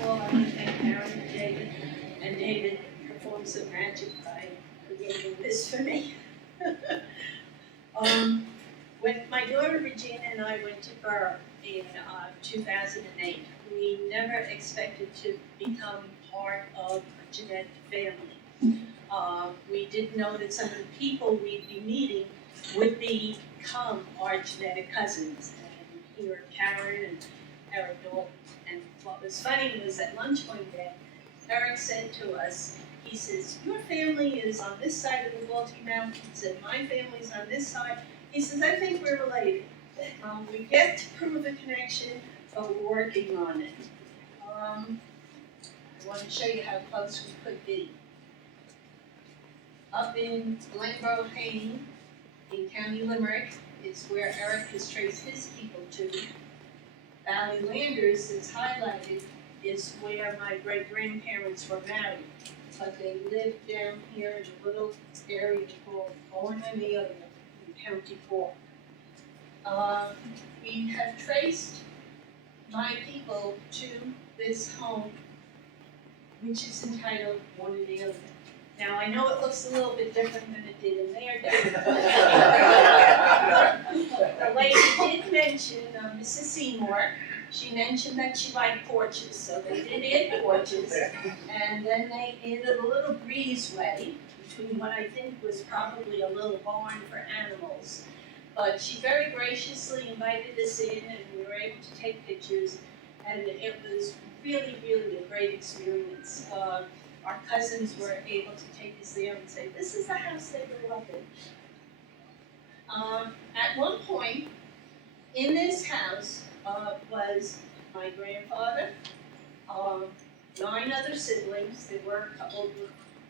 of all, I want to thank Karen and David, and David performed some magic by creating this for me. When my daughter Regina and I went to Burr in 2008, we never expected to become part of a genetic family. We didn't know that some of the people we'd be meeting would become our genetic cousins. And here Karen and Eric Dalton. And what was funny was at lunch one day, Eric said to us, he says, your family is on this side of the Baltic Mountains and my family's on this side. He says, I think we're related. We've yet to prove a connection, but we're working on it. I want to show you how close we could be. Up in Glenborough, Hayne, in County Limerick, is where Eric has traced his people to. Valley Landers that's highlighted is where my great-grandparents were married, but they lived down here in a little area called Owen and the other in County Cork. We have traced my people to this home, which is entitled One and the Other. Now, I know it looks a little bit different than it did in their day. The lady did mention Mrs. Seymour. She mentioned that she liked porches, so they did add porches. And then they added a little breezeway between what I think was probably a little barn for animals. But she very graciously invited us in, and we were able to take pictures. And it was really, really a great experience. Our cousins were able to take us there and say, this is the house they grew up in. At one point, in this house was my grandfather, 9 other siblings. There were a couple of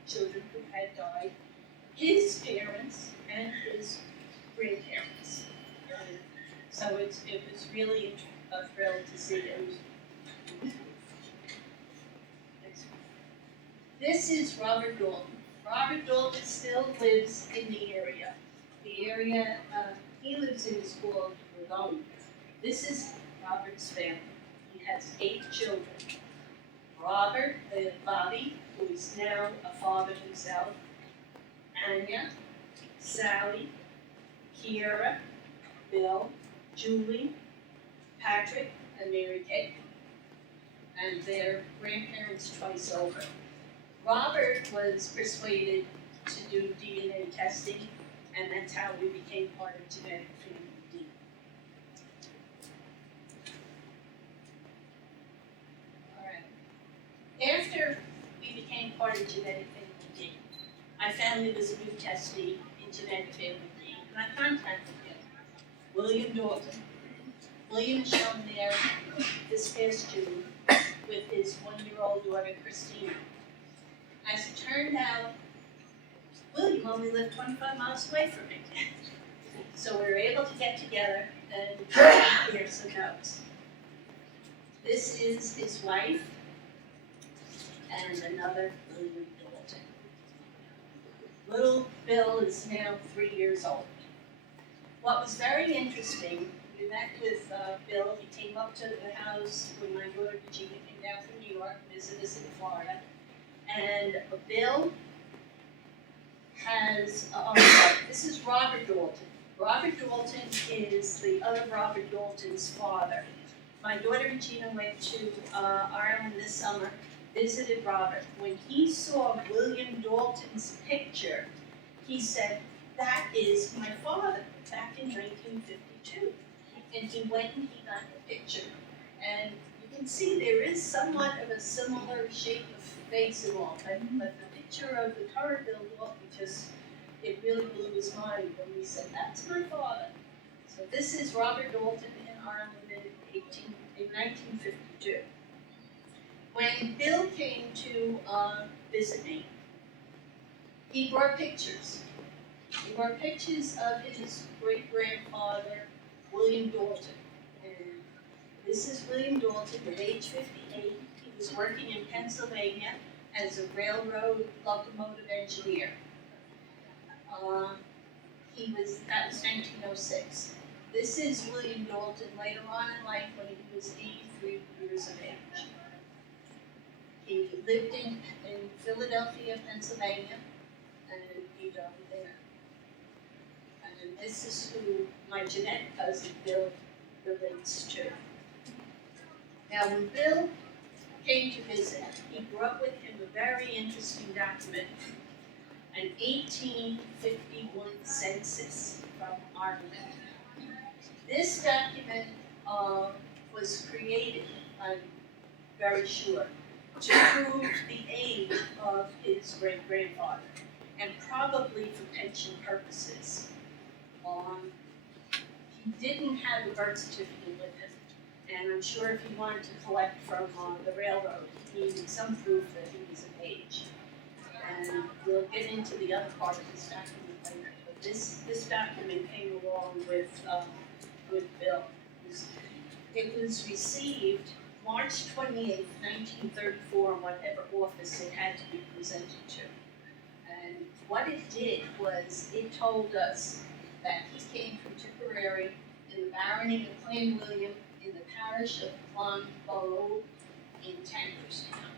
children who had died, his parents, and his grandparents. So it was really a thrill to see them. This is Robert Dalton. Robert Dalton still lives in the area. The area he lives in is called Dalton. This is Robert's family. He has 8 children. Robert, Bobby, who is now a father himself, Anya, Sally, Kiera, Bill, Julie, Patrick, and Mary Kate. And their grandparents twice over. Robert was persuaded to do DNA testing, and that's how we became part of Genetic Family D. All right. After we became part of Genetic Family D, I found there was a new testee in Genetic Family D, and I contacted him, William Dalton. William is shown there this past June with his 1-year-old daughter, Christina. As it turned out, William only lived 25 miles away from me. So we were able to get together and compare some notes. This is his wife and another William Dalton. Little Bill is now 3 years old. What was very interesting, we met with Bill. He came up to the house when my daughter Regina came down from New York, visited us in Florida. And Bill has, this is Robert Dalton. Robert Dalton is the other Robert Dalton's father. My daughter Regina went to Ireland this summer, visited Robert. When he saw William Dalton's picture, he said, that is my father, back in 1952. And he went and he got the picture. And you can see there is somewhat of a similar shape of face and all, but the picture of the current Bill Dalton it really blew his mind when we said, that's my father. So this is Robert Dalton in Ireland in 1952. When Bill came to visit me, he brought pictures. He brought pictures of his great-grandfather, William Dalton. And this is William Dalton at age 58. He was working in Pennsylvania as a railroad locomotive engineer. That was 1906. This is William Dalton later on in life when he was 83 years of age. lived in Philadelphia, Pennsylvania, and he died there. And this is who my genetic cousin Bill relates to. Now, when Bill came to visit, he brought with him a very interesting document, an 1851 census from Ireland. This document was created, I'm very sure, to prove the age of his great-grandfather, and probably for pension purposes. He didn't have a birth certificate with him, and I'm sure if he wanted to collect from the railroad, he needed some proof that he was of age. And we'll get into the other part of this document later, but this document came along with Bill. It was received March 28, 1934, in whatever office it had to be presented to. And what it did was it told us that he came from Tipperary in the barony of Clanwilliam in the parish of Clonborough in Tankerstown.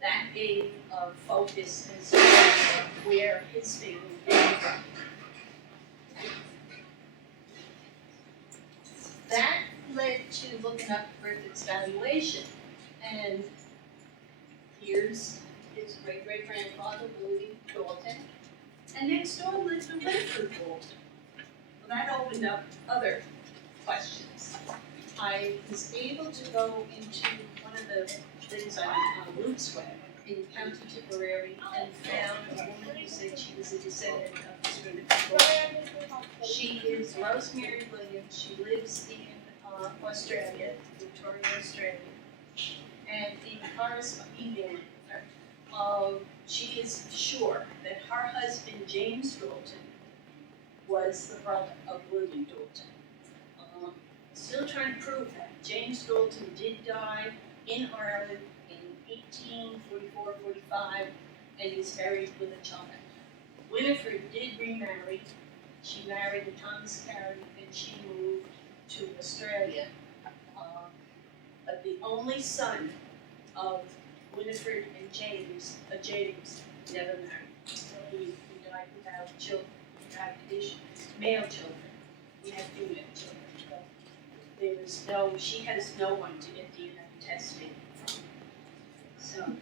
That gave a focus as to where his family came from. That led to looking up Griffith's valuation, and here's his great-great-grandfather, William Dalton, and next door lived a Winifred Dalton. Well, that opened up other questions. I was able to go into one of the things on Roots Web in County Tipperary and found a woman who said she was a descendant of this Winifred Dalton. She is Rosemary Williams. She lives in Australia, Victoria, Australia, and in corresponding with her, she is sure that her husband, James Dalton, was the brother of William Dalton. Still trying to prove that. James Dalton did die in Ireland in 1844-45, and is buried with a child. Winifred did remarry. She married a Thomas Carey, and she moved to Australia. But the only son of Winifred and James never married. So he died without children, without male children. He had female children. But she has no one to get DNA testing from. So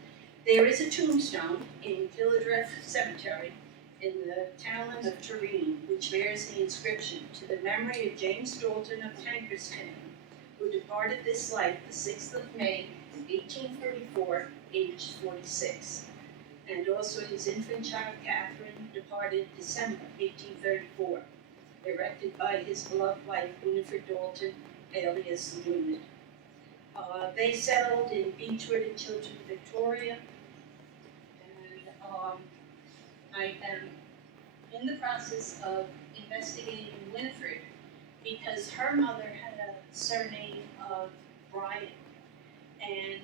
there is a tombstone in Philadelphia Cemetery in the townland of Turin, which bears the inscription, "To the memory of James Dalton of Tankerstown, who departed this life the 6th of May, 1844, aged 46. And also his infant child Catherine departed December 1834, erected by his beloved wife Winifred Dalton, alias Lunid. They settled in Beechwood and Chiltern, Victoria, and I am in the process of investigating Winifred because her mother had a surname of Bryan, and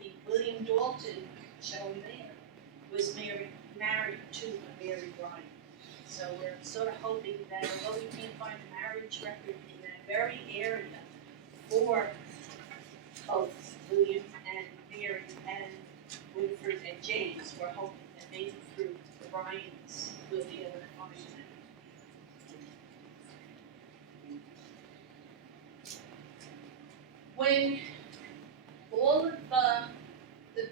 the William Dalton shown there was married to Mary Bryan. So we're sort of hoping that although we can't find a marriage record in that very area for both William and Mary and Winifred and James, we're hoping that maybe through the Bryans we'll be able to find them. When all of the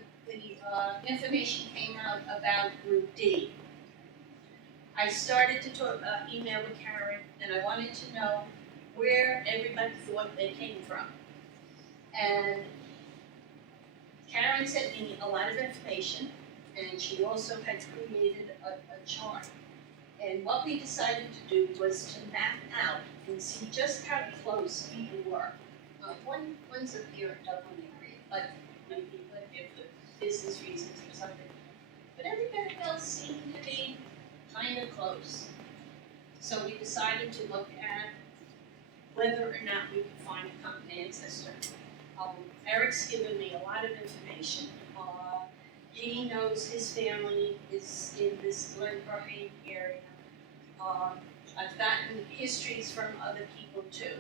information came out about Group D, I started to email with Karen, and I wanted to know where everybody thought they came from. And Karen sent me a lot of information, and she also had created a chart. And what we decided to do was to map out and see just how close people were. One's up here in Dublin area, but maybe for business reasons or something. But everybody else seemed to be kind of close. So we decided to look at whether or not we could find a common ancestor. Eric's given me a lot of information. He knows his family is in this Glenburn area. I've gotten histories from other people too.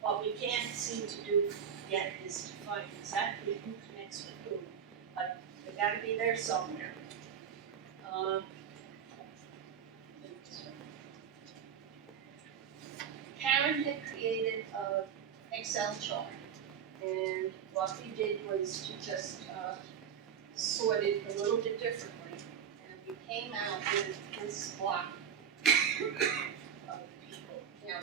What we can't seem to do yet is to find exactly who connects with who. But the gotta be there somewhere. Karen had created a Excel chart, and what we did was to just sort it a little bit differently, and we came out with this block of people. Now,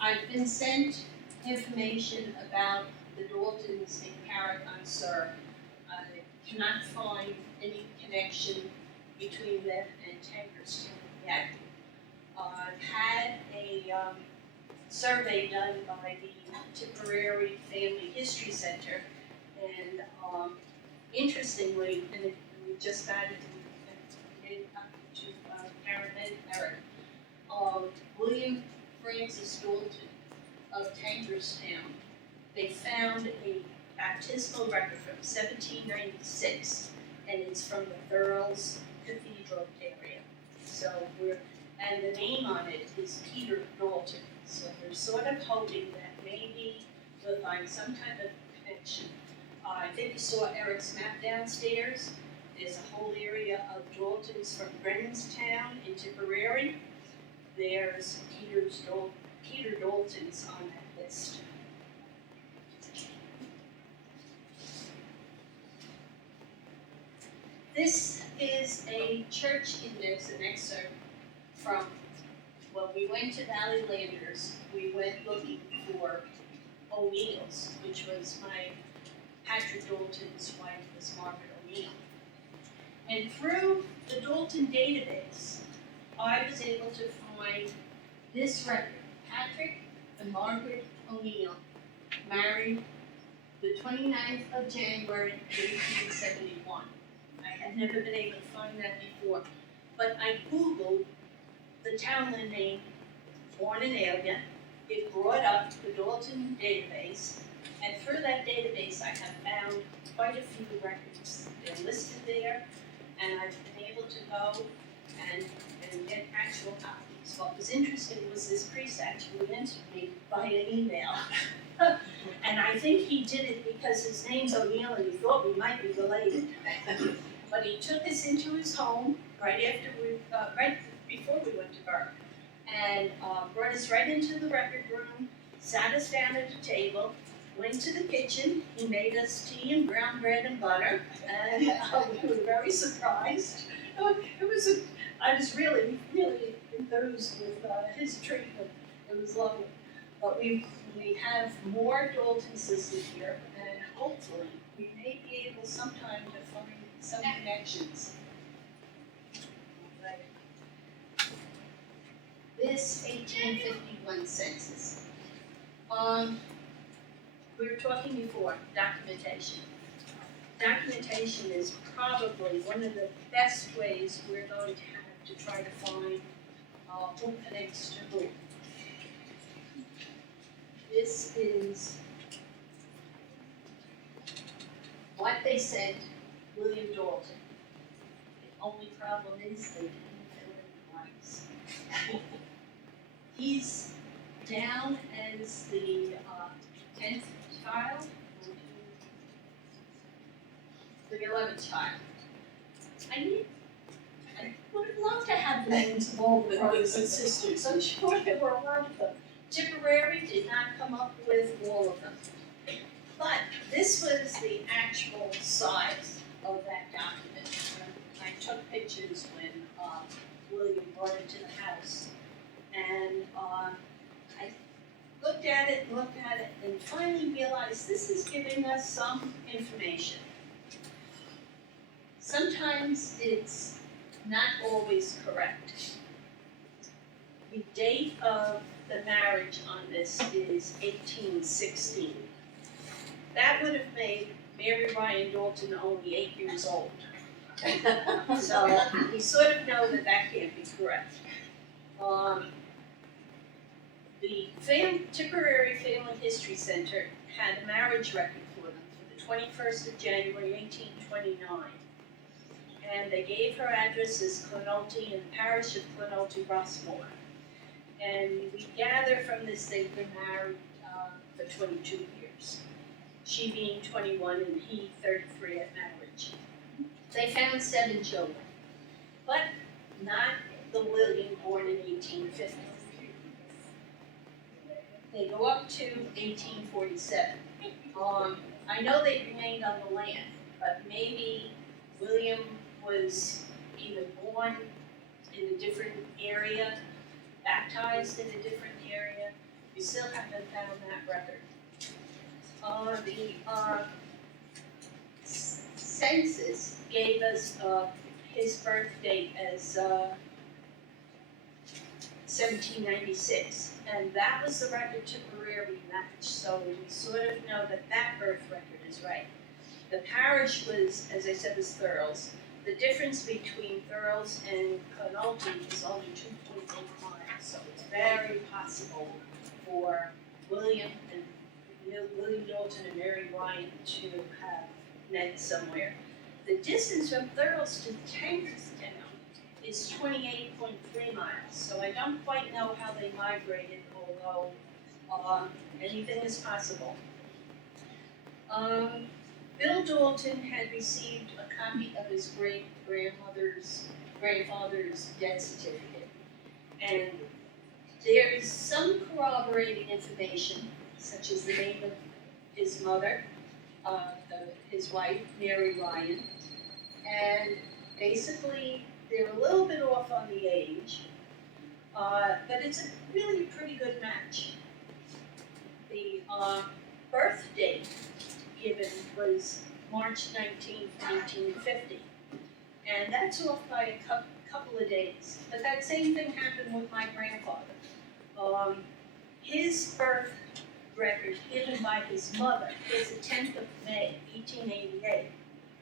I've been sent information about the Daltons in Carrick-on-Sur. I cannot find any connection between them and Tankerstown yet. I've had a survey done by the Tipperary Family History Center, and interestingly, and we just got it to Karen and Eric, William Francis Dalton of Tankerstown, they found a baptismal record from 1796, and it's from the Thurles Cathedral area. So and the name on it is Peter Dalton. So we're sort of hoping that maybe we'll find some kind of connection. I think you saw Eric's map downstairs. There's a whole area of Daltons from Brentonstown in Tipperary. There's Peter Dalton's on that list. This is a church index, an excerpt from when we went to Valley Landers. We went looking for O'Neill's, which was my Patrick Dalton's wife was Margaret O'Neill. And through the Dalton database, I was able to find this record. Patrick and Margaret O'Neill married the 29th of January, 1871. I had never been able to find that before, but I Googled the townland name, Born in Alien. It brought up the Dalton database, and through that database I have found quite a few records. They're listed there, and I've been able to go and get actual copies. What was interesting was this priest actually answered me by an email. And I think he did it because his name's O'Neill and he thought we might be related. But he took us into his home right before we went to Burke, and brought us right into the record room, sat us down at a table, went to the kitchen. He made us tea and brown bread and butter, and we were very surprised. I was really, really enthused with his treatment. It was lovely. But we have more Daltons listed here, and hopefully we may be able sometime to find some connections. This 1851 census. We were talking before, documentation. Documentation is probably one of the best ways we're going to have to try to find who connects to who. This is what they sent William Dalton. The only problem is they didn't fill in the blanks. He's down as the 10th child, the 11th child. I would have loved to have the names of all the brothers and sisters. I'm sure there were a lot of them. Tipperary did not come up with all of them. But this was the actual size of that document. I took pictures when William brought it to the house. And I looked at it, and finally realized this is giving us some information. Sometimes it's not always correct. The date of the marriage on this is 1816. That would have made Mary Ryan Dalton only 8 years old. So we sort of know that that can't be correct. The Tipperary Family History Center had a marriage record for them for the 21st of January, 1829. And they gave her address as Clonoulty in the parish of Clonoulty, Rossmore. And we gather from this they've been married for 22 years. She being 21 and he 33 at marriage. They found 7 children, but not the William born in 1850. They go up to 1847. I know they remained on the land, but maybe William was either born in a different area, baptized in a different area. We still haven't found that record. The census gave us his birth date as 1796, and that was the record temporarily matched, so we sort of know that that birth record is right. The parish was, as I said, was Thurles. The difference between Thurles and Connolty is only 2.8 miles, so it's very possible for William Dalton and Mary Ryan to have met somewhere. The distance from Thurles to Tankerstown is 28.3 miles, so I don't quite know how they migrated, although anything is possible. Bill Dalton had received a copy of his grandfather's death certificate, and there is some corroborating information, such as the name of his mother, his wife, Mary Ryan, and basically they're a little bit off on the age, but it's a really pretty good match. The birth date given was March 19th, 1850, and that's off by a couple of days. But that same thing happened with my grandfather. His birth record given by his mother is the 10th of May, 1888,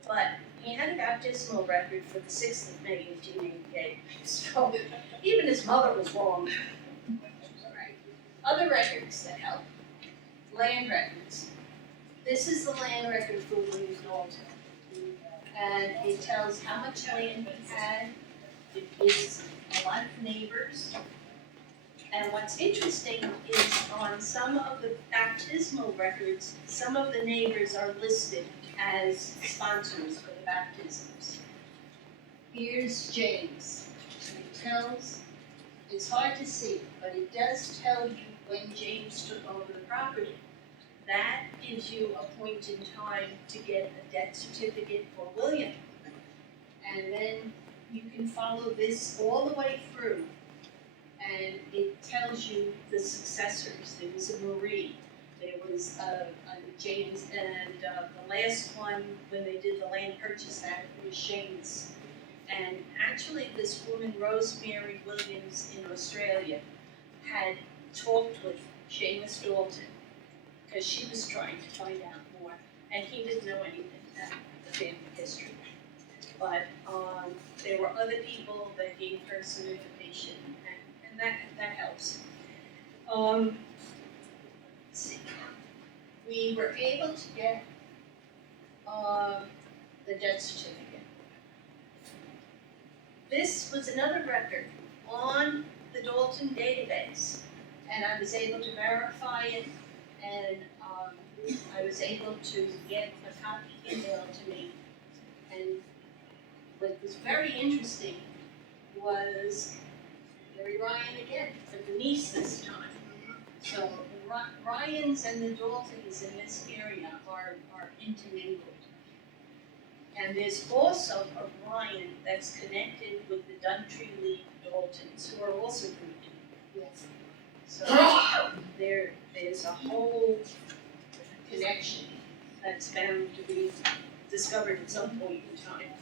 but he had a baptismal record for the 6th of May, 1888. So even his mother was wrong. Right. Other records that help. Land records. This is the land record for William Dalton. And it tells how much land he had. It gives a lot of neighbors. And what's interesting is on some of the baptismal records, some of the neighbors are listed as sponsors for the baptisms. Here's James. It tells, it's hard to see, but it does tell you when James took over the property. That gives you a point in time to get a death certificate for William. And then you can follow this all the way through, and it tells you the successors. There was a Marie, there was a James, and the last one, when they did the land purchase act, it was Seamus. And actually this woman, Rosemary Williams in Australia, had talked with Seamus Dalton, because she was trying to find out more, and he didn't know anything about the family history. But there were other people that gave her some information, and that helps. Let's see. We were able to get the death certificate. This was another record on the Dalton database, and I was able to verify it, and I was able to get a copy emailed to me. And what was very interesting was Mary Ryan again, but Denise this time. So the Ryans and the Daltons in this area are intermingled. And there's also a Ryan that's connected with the Duntry League Daltons, who are also grouped with. So there's a whole connection that's bound to be discovered at some point in time.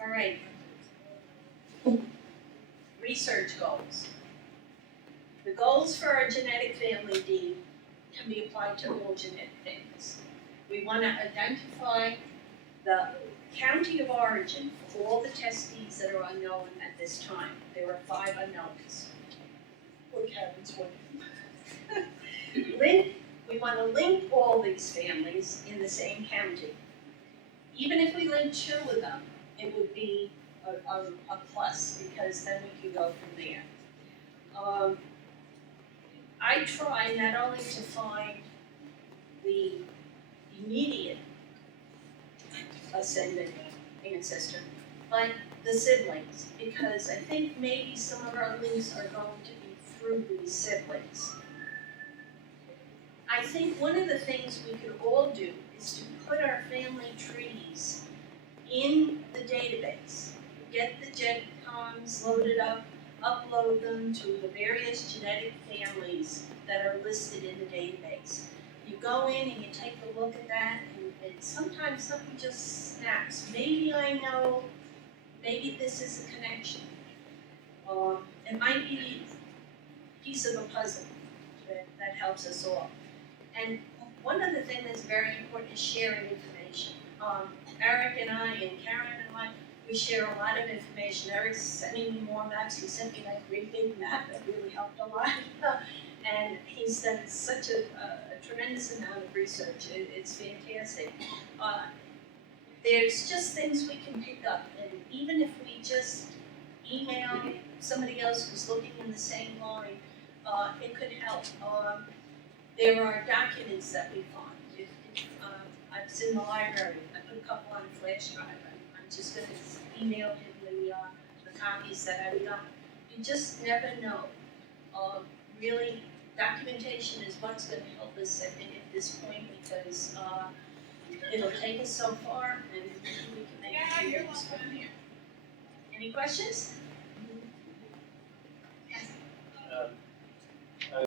All right. Research goals. The goals for our genetic family deed can be applied to all genetic families. We want to identify the county of origin for all the testees that are unknown at this time. There are 5 unknowns. Or cabins, we want to link all these families in the same county. Even if we link 2 of them, it would be a plus, because then we can go from there. I try not only to find the immediate ascendant ancestor, but the siblings, because I think maybe some of our links are going to be through these siblings. I think one of the things we could all do is to put our family trees in the database. Get the GenComs loaded up, upload them to the various genetic families that are listed in the database. You go in and you take a look at that, and sometimes something just snaps. Maybe I know, maybe this is a connection. It might be a piece of a puzzle that helps us all. And one other thing that's very important is sharing information. Eric and I and Karen and I, we share a lot of information. Eric's sending me more maps. He sent me that great big map that really helped a lot. And he's done such a tremendous amount of research. It's fantastic. There's just things we can pick up, and even if we just email somebody else who's looking in the same line, it could help. There are documents that we find. It's in the library. I put a couple on a flash drive. I'm just going to email him the copies that I got. You just never know. Really, documentation is what's going to help us at this point, because it'll take us so far, and we can make it clear. Any questions?